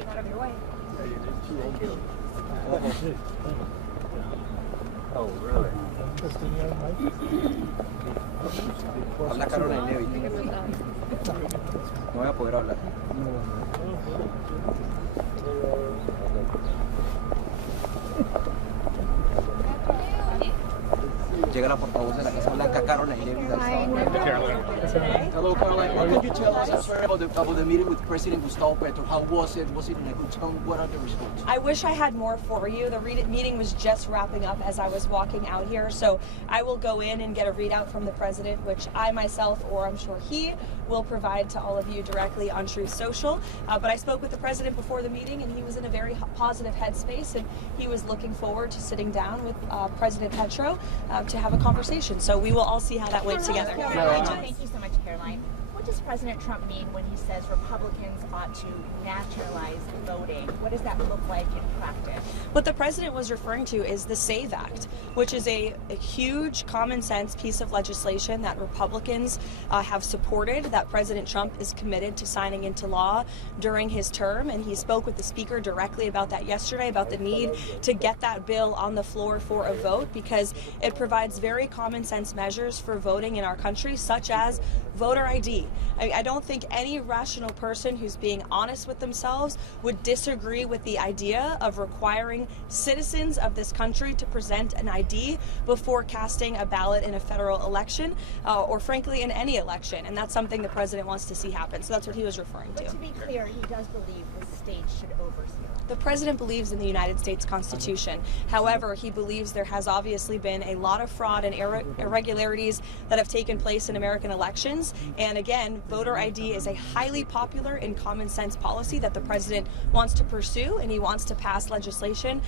moving out of your way. Oh, really? Habla Karoline Leavitt. No voy a poder hablar. Llega la portavoz de la Casa Blanca, Karoline Leavitt. Hello, Karoline. What can you tell us about the meeting with President Trump-Petro? How was it? Was it in a good tone? What are the results? I wish I had more for you. The meeting was just wrapping up as I was walking out here, so I will go in and get a readout from the president, which I myself, or I'm sure he, will provide to all of you directly on Truth Social. But I spoke with the president before the meeting, and he was in a very positive headspace, and he was looking forward to sitting down with President Petro to have a conversation. So we will all see how that went together. Thank you so much, Karoline. What does President Trump mean when he says Republicans ought to naturalize voting? What does that look like in practice? What the president was referring to is the SAVE Act, which is a huge common sense piece of legislation that Republicans have supported, that President Trump is committed to signing into law during his term. And he spoke with the speaker directly about that yesterday, about the need to get that bill on the floor for a vote, because it provides very common sense measures for voting in our country, such as voter ID. I don't think any rational person who's being honest with themselves would disagree with the idea of requiring citizens of this country to present an ID before casting a ballot in a federal election, or frankly in any election. And that's something the president wants to see happen. So that's what he was referring to. But to be clear, he does believe the state should oversee it. The president believes in the United States Constitution. However, he believes there has obviously been a lot of fraud and irregularities that have taken place in American elections. And again, voter ID is a highly popular and common sense policy that the president wants to pursue, and he wants to pass legislation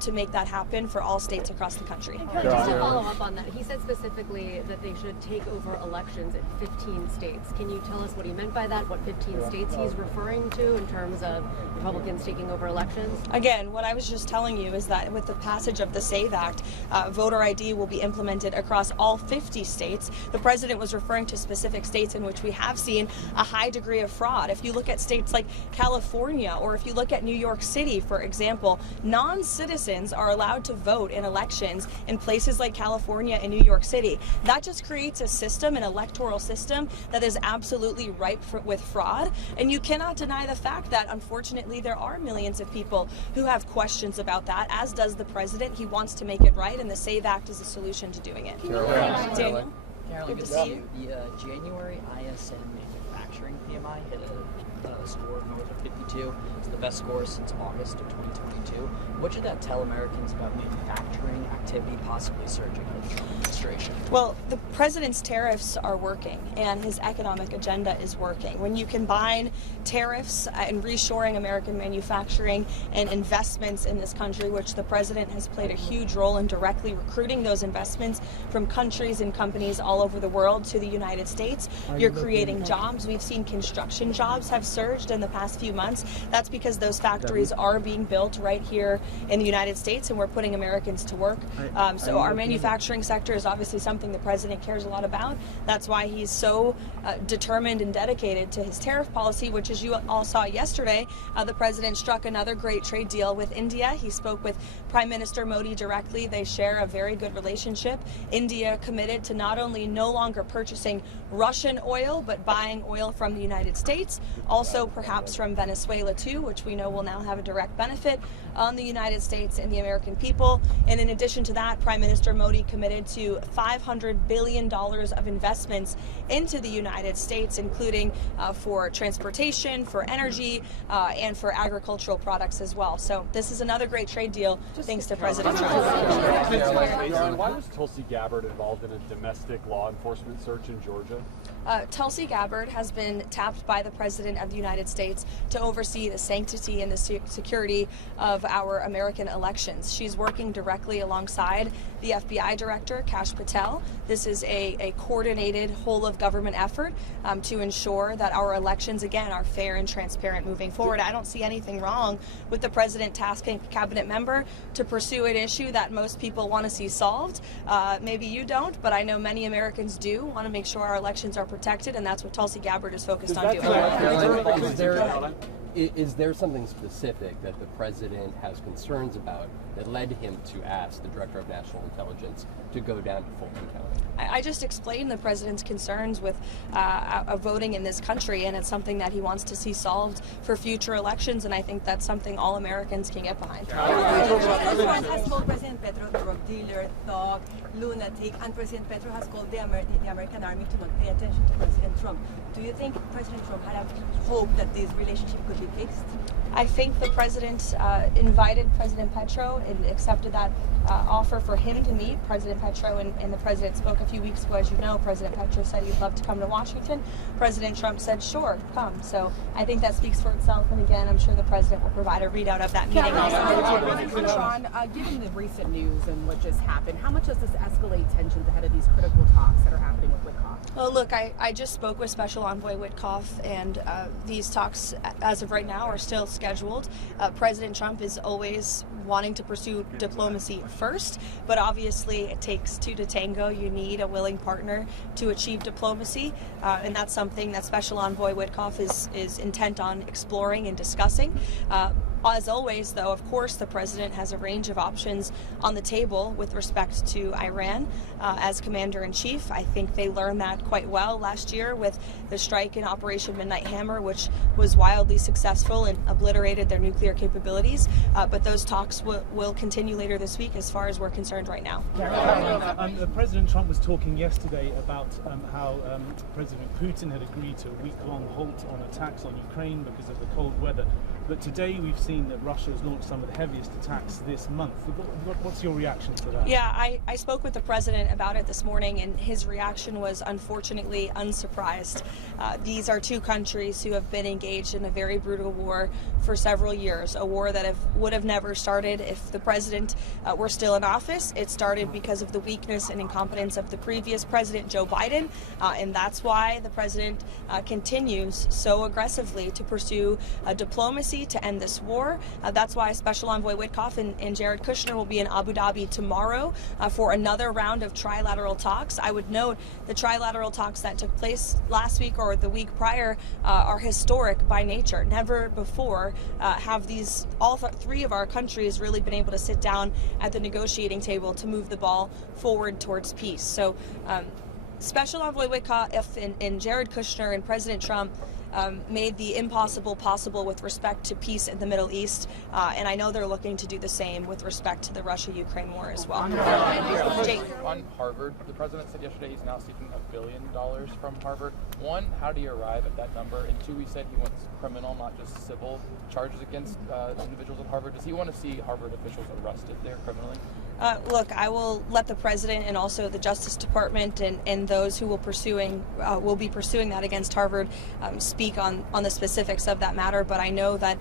to make that happen for all states across the country. Just to follow up on that, he said specifically that they should take over elections in 15 states. Can you tell us what he meant by that, what 15 states he's referring to in terms of Republicans taking over elections? Again, what I was just telling you is that with the passage of the SAVE Act, voter ID will be implemented across all 50 states. The president was referring to specific states in which we have seen a high degree of fraud. If you look at states like California, or if you look at New York City, for example, non-citizens are allowed to vote in elections in places like California and New York City. That just creates a system, an electoral system, that is absolutely ripe with fraud. And you cannot deny the fact that, unfortunately, there are millions of people who have questions about that, as does the president. He wants to make it right, and the SAVE Act is a solution to doing it. Daniel? Carolyn, good to see you. The January ISM manufacturing PMI hit a score north of 52. It's the best score since August of 2022. What should that tell Americans about manufacturing activity possibly surging under the Trump administration? Well, the president's tariffs are working, and his economic agenda is working. When you combine tariffs and reshoring American manufacturing and investments in this country, which the president has played a huge role in directly recruiting those investments from countries and companies all over the world to the United States, you're creating jobs. We've seen construction jobs have surged in the past few months. That's because those factories are being built right here in the United States, and we're putting Americans to work. So our manufacturing sector is obviously something the president cares a lot about. That's why he's so determined and dedicated to his tariff policy, which, as you all saw yesterday, the president struck another great trade deal with India. He spoke with Prime Minister Modi directly. They share a very good relationship. India committed to not only no longer purchasing Russian oil, but buying oil from the United States, also perhaps from Venezuela too, which we know will now have a direct benefit on the United States and the American people. And in addition to that, Prime Minister Modi committed to $500 billion of investments into the United States, including for transportation, for energy, and for agricultural products as well. So this is another great trade deal thanks to President Trump. Why was Tulsi Gabbard involved in a domestic law enforcement search in Georgia? Tulsi Gabbard has been tapped by the President of the United States to oversee the sanctity and the security of our American elections. She's working directly alongside the FBI Director, Kash Patel. This is a coordinated whole-of-government effort to ensure that our elections, again, are fair and transparent moving forward. I don't see anything wrong with the President tasking a cabinet member to pursue an issue that most people want to see solved. Maybe you don't, but I know many Americans do want to make sure our elections are protected, and that's what Tulsi Gabbard is focused on doing. Is there something specific that the president has concerns about that led him to ask the director of national intelligence to go down to Fulton County? I just explained the president's concerns with voting in this country, and it's something that he wants to see solved for future elections, and I think that's something all Americans can get behind. Everyone has called President Petro drug dealer, thug, lunatic, and President Petro has called the American army to not pay attention to President Trump. Do you think President Trump had a hope that this relationship could be fixed? I think the president invited President Petro and accepted that offer for him to meet President Petro, and the president spoke a few weeks ago. As you know, President Petro said he'd love to come to Washington. President Trump said, sure, come. So I think that speaks for itself, and again, I'm sure the president will provide a readout of that meeting. Given the recent news and what just happened, how much does this escalate tensions ahead of these critical talks that are happening with Witkoff? Well, look, I just spoke with Special Envoy Witkoff, and these talks, as of right now, are still scheduled. President Trump is always wanting to pursue diplomacy first, but obviously it takes two to tango. You need a willing partner to achieve diplomacy, and that's something that Special Envoy Witkoff is intent on exploring and discussing. As always, though, of course, the president has a range of options on the table with respect to Iran as commander-in-chief. I think they learned that quite well last year with the strike in Operation Midnight Hammer, which was wildly successful and obliterated their nuclear capabilities. But those talks will continue later this week as far as we're concerned right now. President Trump was talking yesterday about how President Putin had agreed to a week-long halt on attacks on Ukraine because of the cold weather. But today we've seen that Russia has launched some of the heaviest attacks this month. What's your reaction to that? Yeah, I spoke with the president about it this morning, and his reaction was unfortunately unsurprised. These are two countries who have been engaged in a very brutal war for several years, a war that would have never started if the president were still in office. It started because of the weakness and incompetence of the previous president, Joe Biden, and that's why the president continues so aggressively to pursue diplomacy to end this war. That's why Special Envoy Witkoff and Jared Kushner will be in Abu Dhabi tomorrow for another round of trilateral talks. I would note the trilateral talks that took place last week or the week prior are historic by nature. Never before have all three of our countries really been able to sit down at the negotiating table to move the ball forward towards peace. So Special Envoy Witkoff and Jared Kushner and President Trump made the impossible possible with respect to peace in the Middle East, and I know they're looking to do the same with respect to the Russia-Ukraine war as well. On Harvard, the president said yesterday he's now seeking $1 billion from Harvard. One, how do you arrive at that number? And two, he said he wants criminal, not just civil, charges against individuals at Harvard. Does he want to see Harvard officials arrested there criminally? Look, I will let the president and also the Justice Department and those who will be pursuing that against Harvard speak on the specifics of that matter, but I know that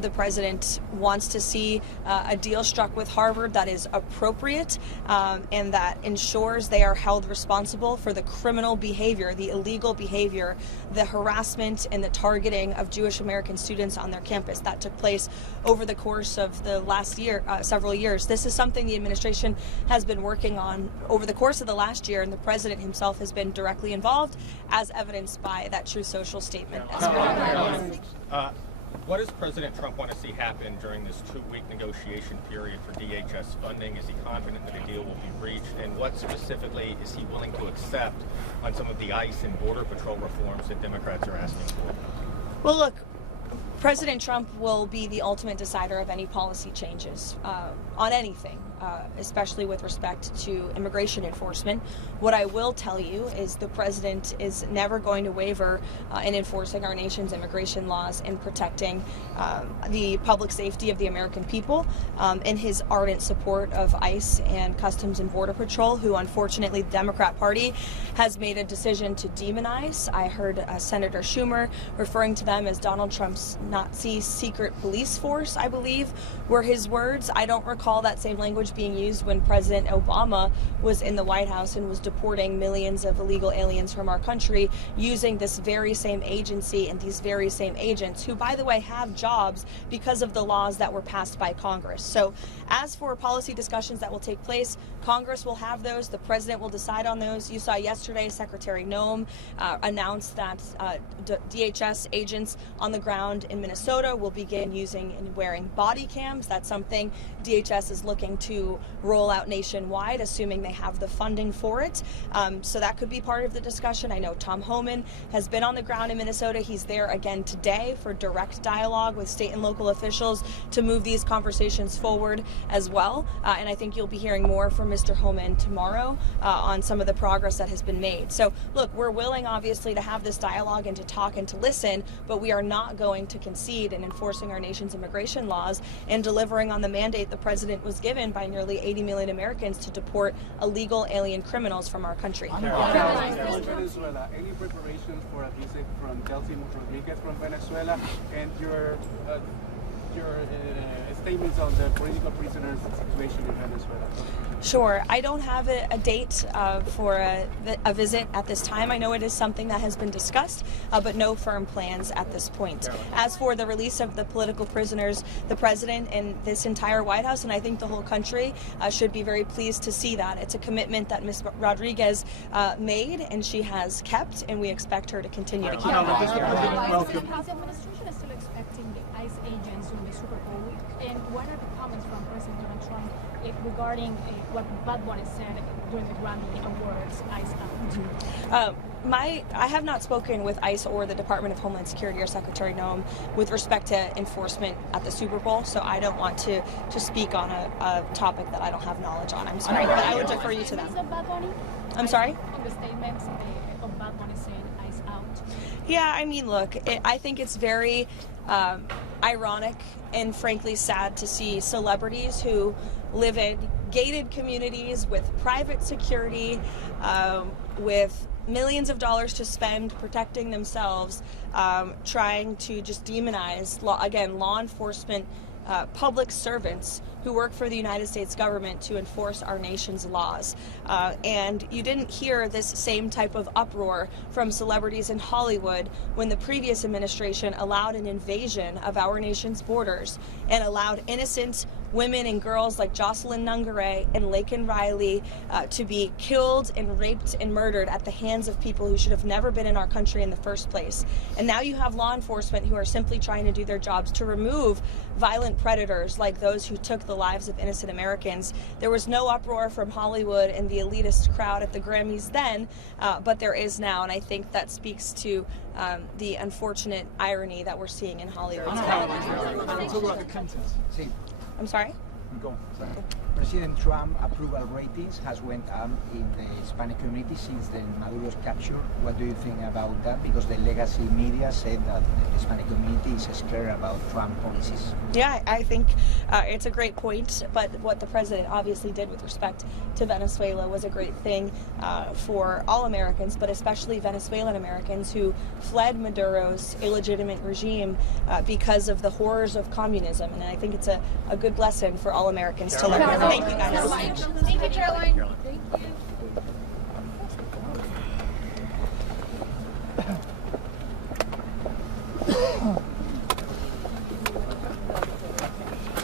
the president wants to see a deal struck with Harvard that is appropriate and that ensures they are held responsible for the criminal behavior, the illegal behavior, the harassment and the targeting of Jewish American students on their campus that took place over the course of the last several years. This is something the administration has been working on over the course of the last year, and the president himself has been directly involved, as evidenced by that Truth Social statement as well. What does President Trump want to see happen during this 2-week negotiation period for DHS funding? Is he confident that a deal will be reached? And what specifically is he willing to accept on some of the ICE and Border Patrol reforms that Democrats are asking for? Well, look, President Trump will be the ultimate decider of any policy changes on anything, especially with respect to immigration enforcement. What I will tell you is the president is never going to waver in enforcing our nation's immigration laws and protecting the public safety of the American people, in his ardent support of ICE and Customs and Border Patrol, who unfortunately the Democrat Party has made a decision to demonize. I heard Senator Schumer referring to them as Donald Trump's Nazi secret police force, I believe, were his words. I don't recall that same language being used when President Obama was in the White House and was deporting millions of illegal aliens from our country using this very same agency and these very same agents who, by the way, have jobs because of the laws that were passed by Congress. So as for policy discussions that will take place, Congress will have those. The president will decide on those. You saw yesterday Secretary Noem announced that DHS agents on the ground in Minnesota will begin using and wearing body cams. That's something DHS is looking to roll out nationwide, assuming they have the funding for it. So that could be part of the discussion. I know Tom Homan has been on the ground in Minnesota. He's there again today for direct dialogue with state and local officials to move these conversations forward as well. And I think you'll be hearing more from Mr. Homan tomorrow on some of the progress that has been made. So look, we're willing obviously to have this dialogue and to talk and to listen, but we are not going to concede in enforcing our nation's immigration laws and delivering on the mandate the president was given by nearly 80 million Americans to deport illegal alien criminals from our country. Venezuela, any preparations for a visit from Delcy Rodriguez from Venezuela, and your statements on the political prisoners situation in Venezuela? Sure. I don't have a date for a visit at this time. I know it is something that has been discussed, but no firm plans at this point. As for the release of the political prisoners, the president and this entire White House, and I think the whole country, should be very pleased to see that. It's a commitment that Ms. Rodriguez made, and she has kept, and we expect her to continue to keep it. How's the administration still expecting the ICE agents during the Super Bowl week? And what are the comments from President Donald Trump regarding what Bad Bunny said during the Grammy Awards, ICE out? I have not spoken with ICE or the Department of Homeland Security or Secretary Noem with respect to enforcement at the Super Bowl, so I don't want to speak on a topic that I don't have knowledge on. I'm sorry, but I would defer you to them. I'm sorry? On the statements of Bad Bunny saying ICE out. Yeah, I mean, look, I think it's very ironic and frankly sad to see celebrities who live in gated communities with private security, with millions of dollars to spend protecting themselves, trying to just demonize, law enforcement, public servants who work for the United States government to enforce our nation's laws. And you didn't hear this same type of uproar from celebrities in Hollywood when the previous administration allowed an invasion of our nation's borders and allowed innocent women and girls like Jocelyn Nungaray and Laken Riley to be killed and raped and murdered at the hands of people who should have never been in our country in the first place. And now you have law enforcement who are simply trying to do their jobs to remove violent predators like those who took the lives of innocent Americans. There was no uproar from Hollywood and the elitist crowd at the Grammys then, but there is now, and I think that speaks to the unfortunate irony that we're seeing in Hollywood today. I'm sorry? Go. President Trump approval ratings has went up in the Hispanic community since the Maduro's capture. What do you think about that? Because the legacy media said that the Hispanic community is scared about Trump policies. Yeah, I think it's a great point, but what the president obviously did with respect to Venezuela was a great thing for all Americans, but especially Venezuelan Americans who fled Maduro's illegitimate regime because of the horrors of communism. And I think it's a good lesson for all Americans to learn. Thank you, guys. Thank you, Caroline. Thank you.